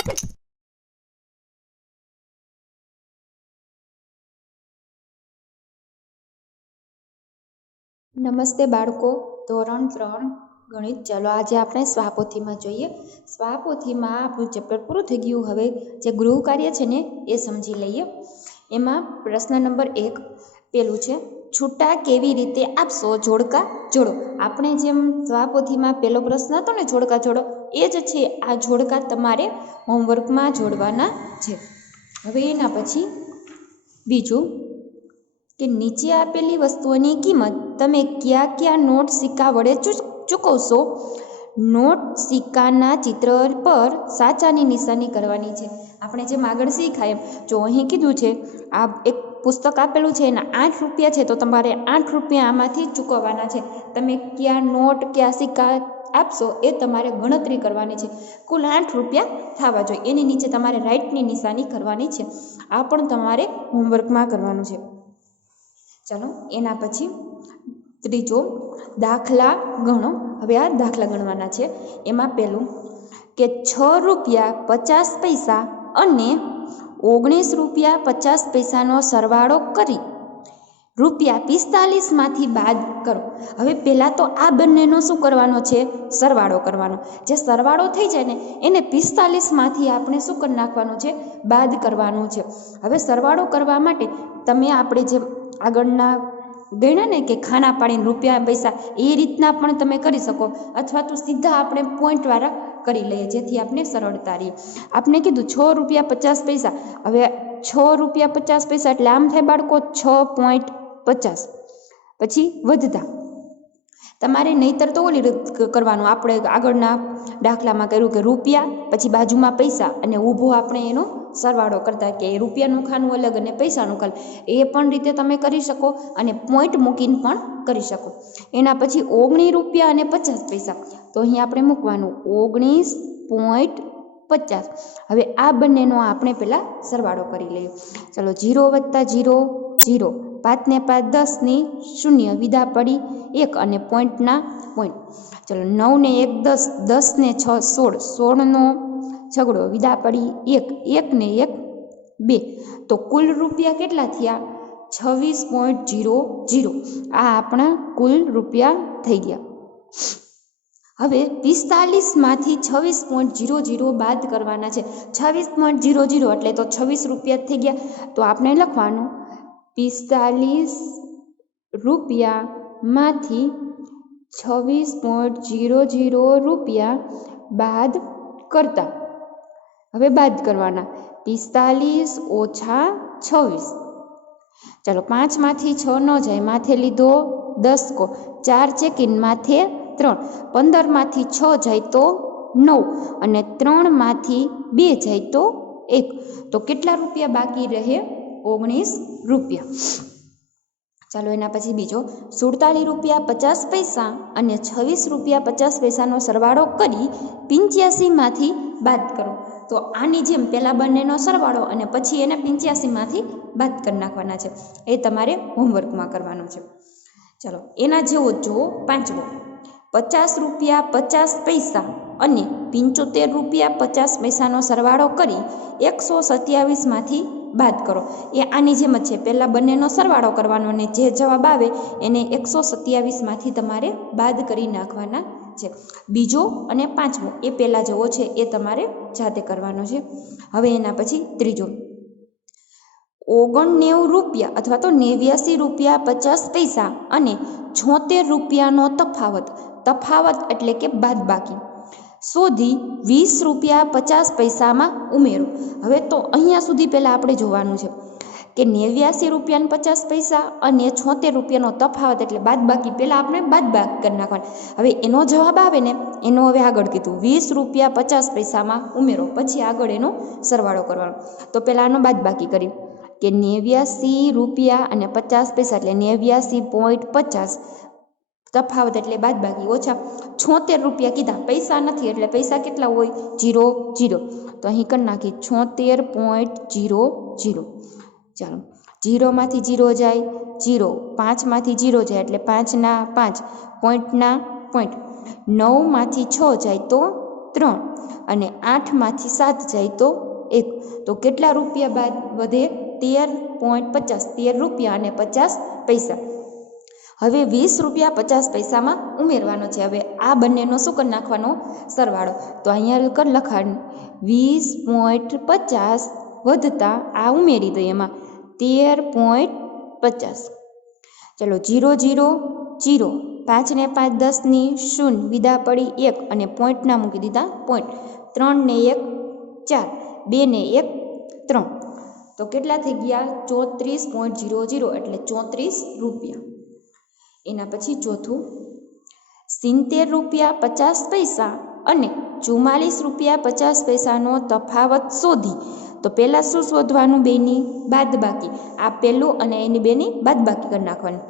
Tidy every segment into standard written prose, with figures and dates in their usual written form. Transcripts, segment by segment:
નમસ્તે બાળકો, ધોરણ 3 ગણિત. ચાલો આજે આપણે સ્વાપોથીમાં જોઈએ. સ્વાપોથીમાં આપણું ચેપ્ટર પૂરું થઈ ગયું. હવે જે ગૃહ કાર્ય છે ને એ સમજી લઈએ. એમાં પ્રશ્ન નંબર 1 પેલું છે, છૂટા કેવી રીતે આપશો? જોડકા જોડો. આપણે જેમ સ્વાપોથીમાં પેલો પ્રશ્ન હતો ને જોડકા જોડો, એ જ છે આ જોડકા તમારે હોમવર્કમાં જોડવાના છે. હવે એના પછી બીજું કે નીચે આપેલી વસ્તુઓની કિંમત તમે કયા કયા નોટ સિક્કા વડે ચૂકવશો? નોટ સિક્કાના ચિત્ર પર સાચાની નિશાની કરવાની છે. આપણે જેમ આગળ શીખાય એમ, જો અહીં કીધું છે આ એક પુસ્તક આપેલું છે એના 8 રૂપિયા છે, તો તમારે 8 રૂપિયા આમાંથી ચૂકવવાના છે. તમે કયા નોટ કયા સિક્કા આપશો એ તમારે ગણતરી કરવાની છે. કુલ 8 રૂપિયા થવા જોઈએ. એની નીચે તમારે રાઈટની નિશાની કરવાની છે. આ પણ તમારે હોમવર્કમાં કરવાનું છે. ચાલો એના પછી ત્રીજો, દાખલા ગણો. હવે આ દાખલા ગણવાના છે. એમાં પહેલું કે 6 રૂપિયા 50 પૈસા અને 19 રૂપિયા 50 પૈસાનો સરવાળો કરી રૂપિયા 45માંથી બાદ કરો. હવે પહેલાં તો આ બંનેનો શું કરવાનો છે? સરવાળો કરવાનો. જે સરવાળો થઈ જાય ને એને 45માંથી આપણે શું કરી નાખવાનું છે? બાદ કરવાનું છે. હવે સરવાળો કરવા માટે તમે આપણે જે આગળના ગણ્યા ને કે ખાના પાડીને રૂપિયા પૈસા, એ રીતના પણ તમે કરી શકો, અથવા તો સીધા આપણે પોઈન્ટવાળા કરી લઈએ જેથી આપણે સરળતા રહીએ. આપણે કીધું 6 રૂપિયા 50 પૈસા. હવે 6 રૂપિયા 50 પૈસા એટલે આમ થાય બાળકો 6.50. પછી વધતા તમારે નહીતર તો ઓલી રીત કરવાનું. આપણે આગળના દાખલામાં કર્યું કે રૂપિયા પછી બાજુમાં પૈસા અને ઊભો આપણે એનો સરવાળો કરતા કે રૂપિયાનું ખાનું અલગ અને પૈસાનું ખાનું, એ પણ રીતે તમે કરી શકો અને પોઈન્ટ મૂકીને પણ કરી શકો. એના પછી 19 રૂપિયા અને 50 પૈસા, તો અહીં આપણે મૂકવાનું 19.50. હવે આ બંનેનો આપણે પહેલાં સરવાળો કરી લઈએ. ચાલો 0 + 0 0, 5 ને 5 10 ની 0, વિદા પડી 1 અને પોઈન્ટના પોઈન્ટ. ચાલો 9 ને 1 10, 10 ને 6 16, 16નો છગડો, વિદા પડી 1, 1 ને 1 2. તો કુલ રૂપિયા કેટલા થયા? 26.00. આ આપણા કુલ રૂપિયા થઈ ગયા. હવે 45માંથી 26.00 બાદ કરવાના છે. 26.00 એટલે તો 26 રૂપિયા થઈ ગયા. તો આપણે લખવાનું 45 રૂપિયામાંથી 26.00 રૂપિયા બાદ કરતા. હવે બાદ કરવાના 45 ઓછા 26. ચાલો 5માંથી 6 ન જાય, માથે લીધો 10 કો, 4 ચેકીને માથે 3, 15માંથી 6 જાય તો 9 અને 3માંથી 2 જાય તો 1. તો કેટલા રૂપિયા બાકી રહે? 19 રૂપિયા. ચાલો એના પછી બીજો, 47 રૂપિયા 50 પૈસા અને 26 રૂપિયા 50 પૈસાનો સરવાળો કરી 85માંથી બાદ કરો. તો આની જેમ પહેલાં બંનેનો સરવાળો અને પછી એને 85માંથી બાદ કરી નાખવાના છે. એ તમારે હોમવર્કમાં કરવાનું છે. ચાલો એના જેવો જુઓ પાંચમો, 50 રૂપિયા 50 પૈસા અને 75 રૂપિયા 50 પૈસાનો સરવાળો કરી 127માંથી બાદ કરો. એ આની જેમ જ છે. પહેલાં બંનેનો સરવાળો કરવાનો અને જે જવાબ આવે એને 127માંથી તમારે બાદ કરી નાખવાના છે. બીજો અને પાંચમો એ પહેલાં જેવો છે, એ તમારે જાતે કરવાનો છે. હવે એના પછી ત્રીજો, 99 રૂપિયા અથવા તો 89 રૂપિયા 50 પૈસા અને 76 રૂપિયાનો તફાવત એટલે કે બાદબાકી શોધી 20 રૂપિયા 50 પૈસામાં ઉમેરો. હવે તો અહીંયા સુધી પહેલાં આપણે જોવાનું છે કે 89 રૂપિયા 50 પૈસા અને 76 રૂપિયાનો તફાવત એટલે બાદબાકી. પહેલાં આપણે બાદબાકી કરી નાખવાનું. હવે એનો જવાબ આવે ને એનો હવે આગળ કીધું 20 રૂપિયા 50 પૈસામાં ઉમેરો, પછી આગળ એનો સરવાળો કરવાનો. તો પહેલાં આનો બાદબાકી કરી કે 89 રૂપિયા અને 50 પૈસા એટલે 89.50 તફાવત એટલે બાદબાકી ઓછા 76 રૂપિયા કીધા, પૈસા નથી એટલે પૈસા કેટલા હોય? 0 0. તો અહીં કરી નાખી 76.00. ચાલો 0માંથી 0 જાય 0, 5માંથી 0 જાય એટલે 5 ના 5, પોઈન્ટના પોઈન્ટ. 9માંથી 6 જાય તો 3 અને 8માંથી 7 જાય તો 1, તો કેટલા રૂપિયા બાદ વધે? 13.50, 13 રૂપિયા અને 50 પૈસા. હવે 20 રૂપિયા 50 પૈસામાં ઉમેરવાનો છે. હવે આ બંનેનો શું કરી નાખવાનો? સરવાળો. તો અહીંયા કર લખાણ 20.50 વધતા આ ઉમેરી દઈએ એમાં 13.50. ચલો 0 0 0, 5 ને 5 10 ની 0, વિદા પડી 1 અને પોઈન્ટ ના મૂકી દીધા પોઈન્ટ. 3 ને 1 4, 2 ને 1 3, તો કેટલા થઈ ગયા? 34.00 એટલે 34 રૂપિયા. એના પછી ચોથું 70 રૂપિયા 50 પૈસા અને 44 રૂપિયા 50 પૈસાનો તફાવત શોધી. તો પહેલાં શું શોધવાનું? બેની બાદબાકી. આ પહેલું અને એની બેની બાદબાકી કરી નાખવાની.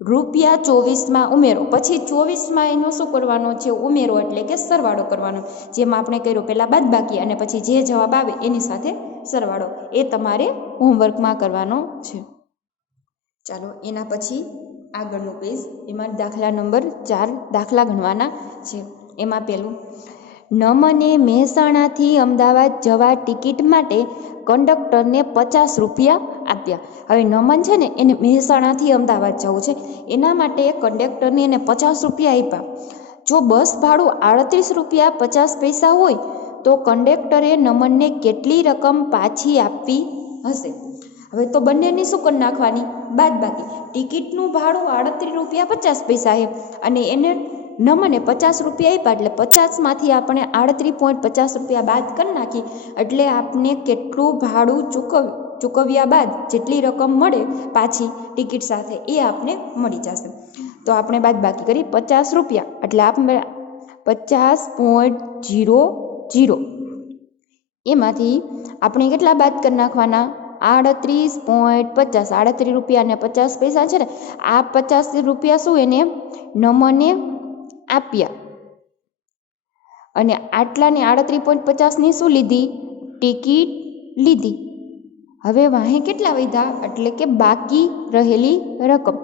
રૂપિયા 24માં ઉમેરો, પછી 24માં એનો શું કરવાનો છે? ઉમેરો એટલે કે સરવાળો કરવાનો. જેમાં આપણે કર્યો પહેલાં બાદબાકી અને પછી જે જવાબ આવે એની સાથે સરવાળો. એ તમારે હોમવર્કમાં કરવાનો છે. ચાલો એના પછી આગળનું પેજ, એમાં દાખલા નંબર 4 દાખલા ગણવાના છે. એમાં પહેલું, નમને મહેસાણાથી અમદાવાદ જવા ટિકિટ માટે કંડક્ટરને 50 રૂપિયા આપ્યા. હવે નમન છે ને એને મહેસાણાથી અમદાવાદ જવું છે, એના માટે કંડક્ટરને એને 50 રૂપિયા આપ્યા. જો બસ ભાડું 38 રૂપિયા 50 પૈસા હોય તો કંડક્ટરે નમનને કેટલી રકમ પાછી આપવી હશે? હવે તો બંનેની શું કરી નાખવાની? બાદબાકી. ટિકિટનું ભાડું 38 રૂપિયા 50 પૈસા છે અને એને નમને 50 રૂપિયા આપ્યા એટલે 50માંથી આપણે 38.50 રૂપિયા બાદ કરી નાખી એટલે આપને કેટલું ભાડું ચૂકવ્યા બાદ જેટલી રકમ મળે પાછી ટિકિટ સાથે એ આપને મળી જશે. તો આપણે બાદબાકી કરી 50 રૂપિયા એટલે આપણે 50.00, એમાંથી આપણે કેટલા બાદ કરી નાખવાના? 38.50. 38 રૂપિયા અને 50 પૈસા છે ને, આ 50 રૂપિયા શું એને નમને આપ્યા અને આટલાની 38.50ની શું લીધી? ટિકિટ લીધી. હવે વાહે કેટલા વધ્યા? એટલે કે બાકી રહેલી રકમ.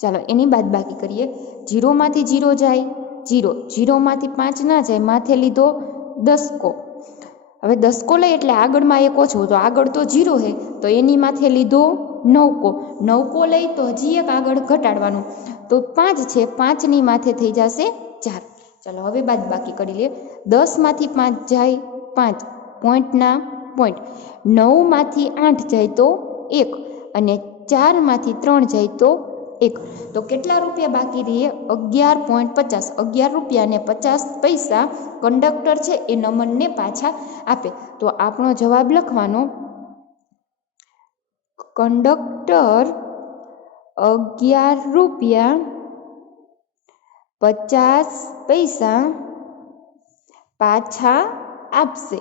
ચાલો એની બાદબાકી કરીએ. 0માંથી 0 જાય 0, 0માંથી 5 ના જાય, માથે લીધો દસકો. હવે દસકો લઈ એટલે આગળમાં એક ઓછો, તો આગળ તો 0 છે તો એની માથે લીધો 9કો. 9કો લઈ તો હજી એક આગળ ઘટાડવાનું, તો 5 છે, 5ની માથે થઈ જશે 4. ચાલો હવે બાદબાકી કરી લે. 10માંથી 5 જાય 5, પોઈન્ટના પોઈન્ટ. 9માંથી 8 જાય તો 1 અને 4માંથી 3 જાય તો 1, તો કેટલા રૂપિયા બાકી રહે? 11.50. 11 રૂપિયા અને 50 પૈસા કંડક્ટર છે એ નમનને પાછા આપે. તો આપણો જવાબ લખવાનો, કંડક્ટર 11 રૂપિયા 50 પૈસા પાછા આપશે.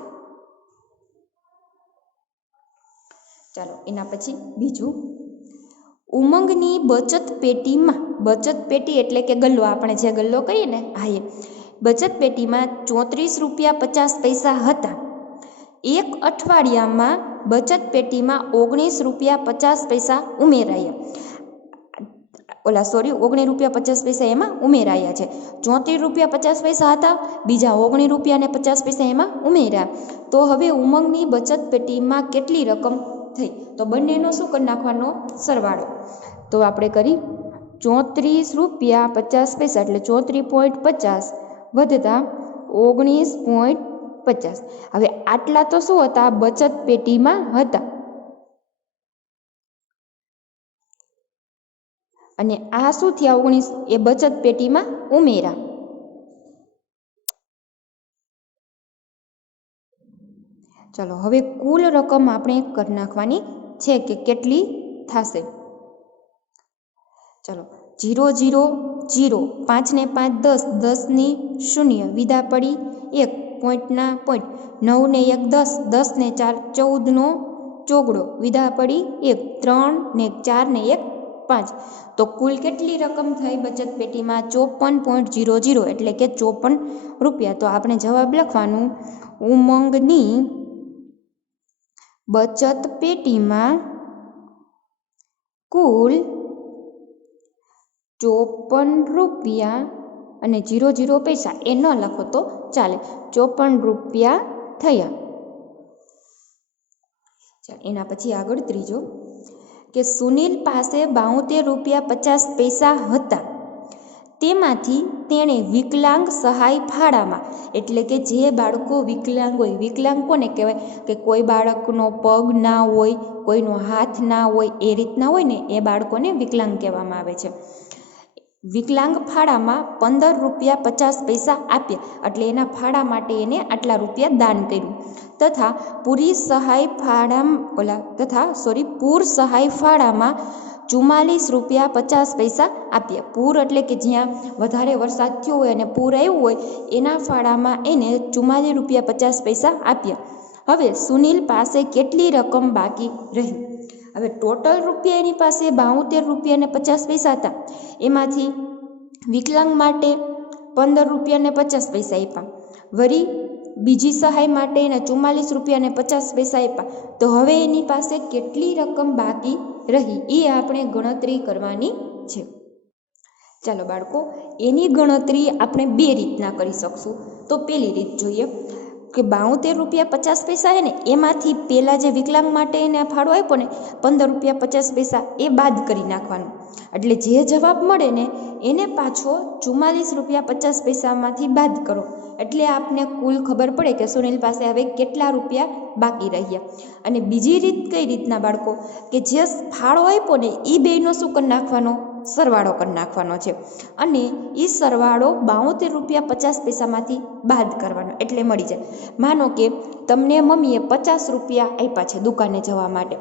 ચાલો એના પછી બીજું, ઉમંગની બચત પેટીમાં, બચત પેટી એટલે કે ગલ્લો, આપણે જે ગલ્લો કહીએ ને હા એ, બચત પેટીમાં 34 રૂપિયા 50 પૈસા હતા. એક અઠવાડિયામાં બચત પેટીમાં 19 રૂપિયા 50 પૈસા ઉમેરાયા. 19 રૂપિયા 50 પૈસા એમાં ઉમેરાયા છે. 34 રૂપિયા 50 પૈસા હતા, બીજા 19 રૂપિયા અને 50 પૈસા એમાં ઉમેર્યા. તો હવે ઉમંગની બચત પેટીમાં કેટલી રકમ થઈ? તો બંનેનો શું કરી નાખવાનો? સરવાળો. તો આપણે કરી 34 રૂપિયા 50 પૈસા એટલે 34.50 વધતા 19.50. હવે આટલા તો શું હતા? બચત પેટીમાં હતા અને આ શું થયા? 19 એ બચત પેટીમાં ઉમેરા. ચલો હવે કુલ રકમ આપણે કરી નાખવાની છે કે કેટલી થશે. ચલો 0 0 0, 5 ને 5 10, 10ની 0, વિદા પડી 1, પોઈન્ટના પોઈન્ટ. 9 ને 1 10, 10 ને 4 14નો ચોગડો, વિદા પડી 1, 3 ને 4 ને 1 5. તો કુલ કેટલી રકમ થઈ બચત પેટીમાં? 54.00 એટલે કે 54 રૂપિયા. તો આપણે જવાબ લખવાનું, ઉમંગની બચત પેટીમાં કુલ 54 રૂપિયા અને 0 પૈસા એ ન લખો તો ચાલે. 54 રૂપિયા થયા. ચાલ એના પછી આગળ ત્રીજો કે સુનિલ પાસે 72 રૂપિયા 50 પૈસા હતા. તેમાંથી તેણે વિકલાંગ સહાય ફાળામાં, એટલે કે જે બાળકો વિકલાંગ હોય, વિકલાંગ કોને કહેવાય કે કોઈ બાળકનો પગ ના હોય, કોઈનો હાથ ના હોય, એ રીતના હોય ને એ બાળકોને વિકલાંગ કહેવામાં આવે છે. વિકલાંગ ફાળામાં 15 રૂપિયા 50 પૈસા આપ્યા, એટલે એના ફાળા માટે એને આટલા રૂપિયા દાન કર્યું. તથા પૂર સહાય ફાળામાં 44 રૂપિયા 50 પૈસા આપ્યા. પૂર એટલે કે જ્યાં વધારે વરસાદ થયો હોય અને પૂર આવ્યું હોય એના ફાળામાં એને 44 રૂપિયા 50 પૈસા આપ્યા. હવે સુનિલ પાસે કેટલી રકમ બાકી રહી? હવે ટોટલ રૂપિયા એની પાસે 72 રૂપિયા ને 50 પૈસા હતા. એમાંથી વિકલાંગ માટે 15 રૂપિયા ને 50 પૈસા આપ્યા. વળી બીજી સહાય માટે એને 44 રૂપિયા ને 50 પૈસા આપ્યા. તો હવે એની પાસે કેટલી રકમ બાકી રહી એ આપણે ગણતરી કરવાની છે. ચાલો બાળકો, એની ગણતરી આપણે બે રીતના કરી શકશું. તો પહેલી રીત જોઈએ કે 72 રૂપિયા 50 પૈસા છે ને એમાંથી પહેલાં જે વિકલાંગ માટે એને ફાળો આપ્યો ને 15 રૂપિયા 50 પૈસા એ બાદ કરી નાખવાનું. એટલે જે જવાબ મળે ને એને પાછો 44 રૂપિયા 50 પૈસામાંથી બાદ કરો. એટલે આપને કુલ ખબર પડે કે સુનિલ પાસે હવે કેટલા રૂપિયા બાકી રહ્યા. અને બીજી રીત કઈ રીતના બાળકો કે જે ફાળો આપ્યો ને એ બેયનો શું કરી નાખવાનો? સરવાળો કરી નાખવાનો છે. અને એ સરવાળો 72 રૂપિયા 50 પૈસામાંથી બાદ કરવાનો એટલે મળી જાય. માનો કે તમને મમ્મીએ 50 રૂપિયા આપ્યા છે દુકાને જવા માટે,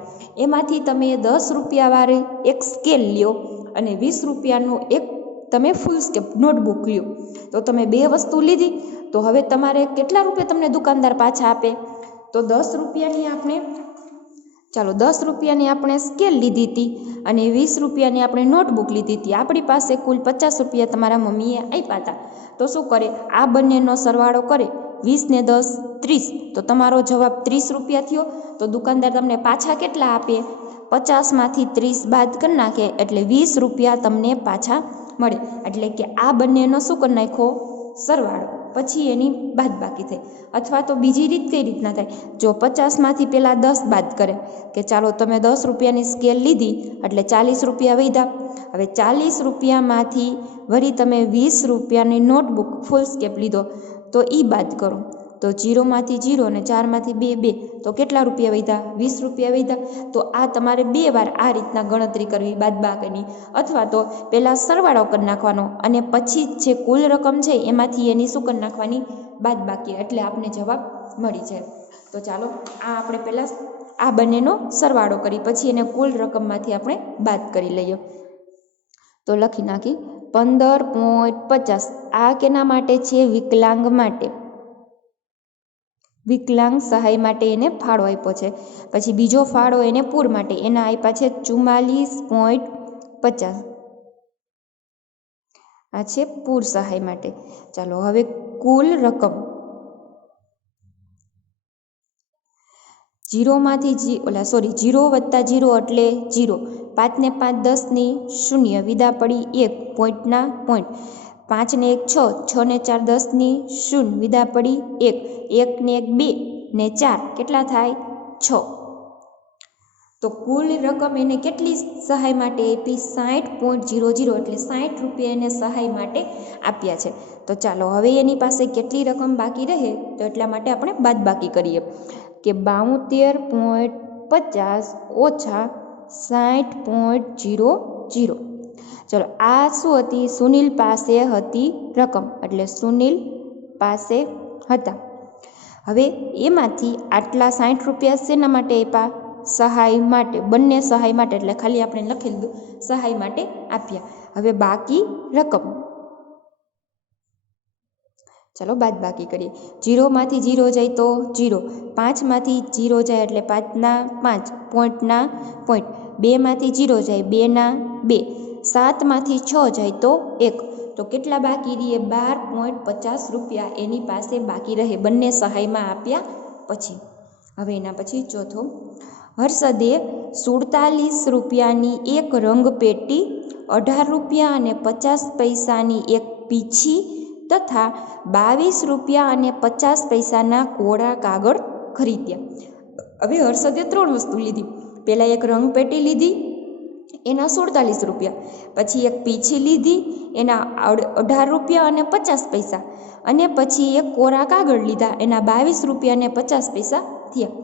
એમાંથી તમે 10 રૂપિયાવાળી એક સ્કેલ લ્યો અને 20 રૂપિયાનું એક તમે ફૂલ સ્કેપ નોટબુક લ્યો. તો તમે બે વસ્તુ લીધી, તો હવે તમારે કેટલા રૂપિયા તમને દુકાનદાર પાછા આપે? તો 10 રૂપિયાની આપણે સ્કેલ લીધી હતી અને 20 રૂપિયાની આપણે નોટબુક લીધી હતી. આપણી પાસે કુલ 50 રૂપિયા તમારા મમ્મીએ આપ્યા હતા. તો શું કરે? આ બંનેનો સરવાળો કરે, 20 ને 10 30, તો તમારો જવાબ 30 રૂપિયા થયો. તો દુકાનદાર તમને પાછા કેટલા આપે? 50માંથી 30 બાદ કરી નાખે એટલે 20 રૂપિયા તમને પાછા મળે. એટલે કે આ બંનેનો શું કરી નાખ્યો? સરવાળો. પછી એની બાદ બાકી થઈ. અથવા તો બીજી રીત કઈ રીતના થાય? જો 50માંથી પહેલાં 10 બાદ કરે કે ચાલો તમે 10 રૂપિયાની સ્કેલ લીધી એટલે 40 રૂપિયા વધ્યા. હવે 40 રૂપિયામાંથી વળી તમે 20 રૂપિયાની નોટબુક ફૂલ સ્કેપ લીધો તો એ બાદ કરો. તો 0માંથી 0 અને 4માંથી 2 તો કેટલા રૂપિયા વધ્યા? 20 રૂપિયા વધ્યા. તો આ તમારે 2 વાર આ રીતના ગણતરી કરવી બાદબાકીની. અથવા તો પહેલાં સરવાળો કરી નાખવાનો અને પછી જે કુલ રકમ છે એમાંથી એની શું કરી નાખવાની? બાદબાકી. એટલે આપને જવાબ મળી જાય. તો ચાલો આ આપણે પહેલાં આ બંનેનો સરવાળો કરી પછી એને કુલ રકમમાંથી આપણે બાદ કરી લઈએ. તો લખી નાખી 15.50. આ કેના માટે છે? વિકલાંગ માટે. વિકલાંગ સહાય માટે એને ફાળો આપ્યો છે. પછી બીજો ફાળો એને પૂર માટે, એના આપ્યા છે 44.50. આ છે પૂર સહાય માટે. ચાલો હવે કુલ રકમ 0 વત્તા 0 એટલે 0. 5 ને 5 10 ની 0, વિદા પડી 1 પોઈન્ટના પોઈન્ટ. 5 ને 1 6, 6 ને 4 10 ની 0, વિદા પડી 1, 1 ને 1 2 ને 4 કેટલા થાય? 6. તો કુલ રકમ એને કેટલી સહાય માટે આપી? 60.00 એટલે 60 રૂપિયા એને સહાય માટે આપ્યા છે. તો ચાલો હવે એની પાસે કેટલી રકમ બાકી રહે તો એટલા માટે આપણે બાદબાકી કરીએ કે 72.50 ઓછા 60.00. ચલો આ શું હતી? સુનિલ પાસે હતી રકમ, એટલે સુનિલ પાસે હતા. હવે એમાંથી આટલા 60 રૂપિયા શેના માટે આપ્યા? સહાય માટે, બંને સહાય માટે. એટલે ખાલી આપણે લખી લીધું સહાય માટે આપ્યા. હવે બાકી રકમ ચાલો બાદબાકી કરીએ. 0માંથી 0 જાય તો 0, 5માંથી 0 જાય એટલે 5ના 5, પોઈન્ટના પોઈન્ટ. 2માંથી 0 જાય 2ના 2, 7માંથી 6 જાય તો 1. તો કેટલા બાકી રહે? 12.50 રૂપિયા એની પાસે બાકી રહે બંને સહાયમાં આપ્યા પછી. હવે એના પછી ચોથો, હર્ષદે 47 રૂપિયાની એક રંગપેટી ₹18.50 એક પીછી તથા ₹22.50 કોરા કાગળ ખરીદ્યા. હવે હર્ષદે 3 વસ્તુ લીધી. પહેલાં એક રંગપેટી લીધી, એના ₹47, પછી એક પીછી લીધી, એના ₹18.50, અને પછી એક કોરા કાગળ લીધા, એના ₹22.50 થયા.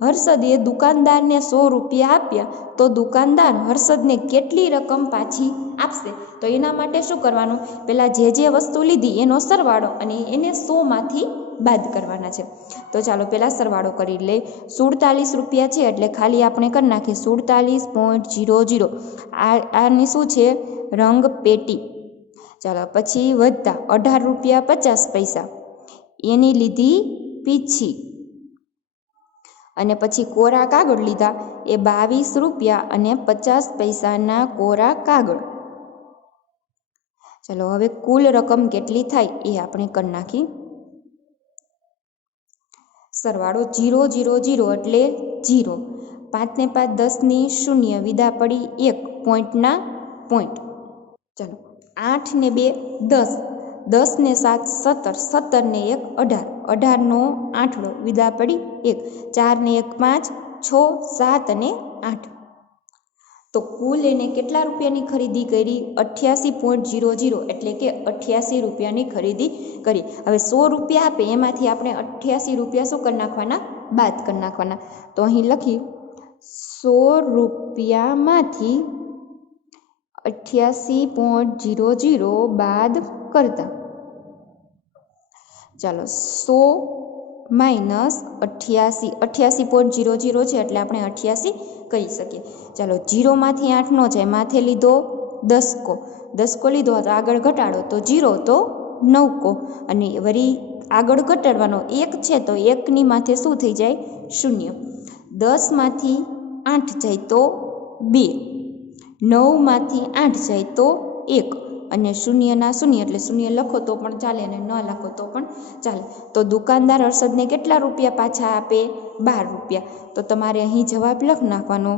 હર્ષદે દુકાનદારને ₹100 આપ્યા, તો દુકાનદાર હર્ષદને કેટલી રકમ પાછી આપશે? તો એના માટે શું કરવાનું? પહેલાં જે વસ્તુ લીધી એનો સરવાળો અને એને 100માંથી બાદ કરવાના છે. તો ચાલો પહેલાં સરવાળો કરી લે. ₹47 છે એટલે ખાલી આપણે કરી નાખીએ 47.00. આની શું છે? રંગ પેટી. ચાલો પછી વધતા ₹18.50 એની લીધી પીછી, અને પછી કોરા કાગળ લીધા, એ ₹22.50 કોરા કાગળ. ચાલો હવે કુલ રકમ કેટલી થાય એ આપણે કરી નાખી. સરવાળો 000 એટલે 0, 5 ને 5 10ની 0, વિદા પડી 1, પોઈન્ટના પોઈન્ટ. ચાલો 8 ને 2 10, 10 ને 7 17, 17 ને 1 18, 18નો આઠડો, વિદા પડી 1, 4 ને 1 5, 6 7 અને 8. તો કુલ એને કેટલા રૂપિયાની ખરીદી કરી? 88.00, એટલે કે ₹88ની ખરીદી કરી. હવે ₹100 આપે, એમાંથી આપણે ₹88 શું કરી નાખવાના? બાદ કરી નાખવાના. તો અહીં લખી ₹100માંથી 88.00 બાદ કરતા. ચાલો 100 માઇનસ 88, 88.00 છે એટલે આપણે 88 કહી શકીએ. ચાલો 0માંથી 8 નો જાય, માથે લીધો 10 લીધો, તો આગળ ઘટાડો તો 0 તો 9, અને વળી આગળ ઘટાડવાનો 1 છે તો 1ની માથે શું થઈ જાય? 0. 10માંથી 8 જાય તો 2, 9માંથી 8 જાય તો 1, અને 0ના 0 એટલે 0 લખો તો પણ ચાલે અને ન લખો તો પણ ચાલે. તો દુકાનદાર હર્ષદને કેટલા રૂપિયા પાછા આપે? ₹12. તો તમારે અહીં જવાબ લખી નાખવાનો.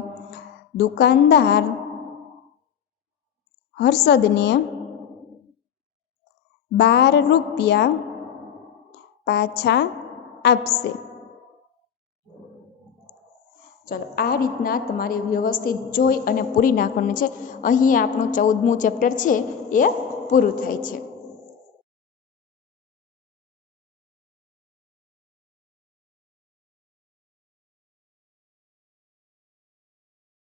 દુકાનદાર હર્ષદને ₹12 પાછા આપશે. ચાલો આ રીતના તમારે વ્યવસ્થિત જોઈ અને પૂરી નાખવાનું છે. અહીં આપણું 14મું ચેપ્ટર છે એ પૂરું થાય છે.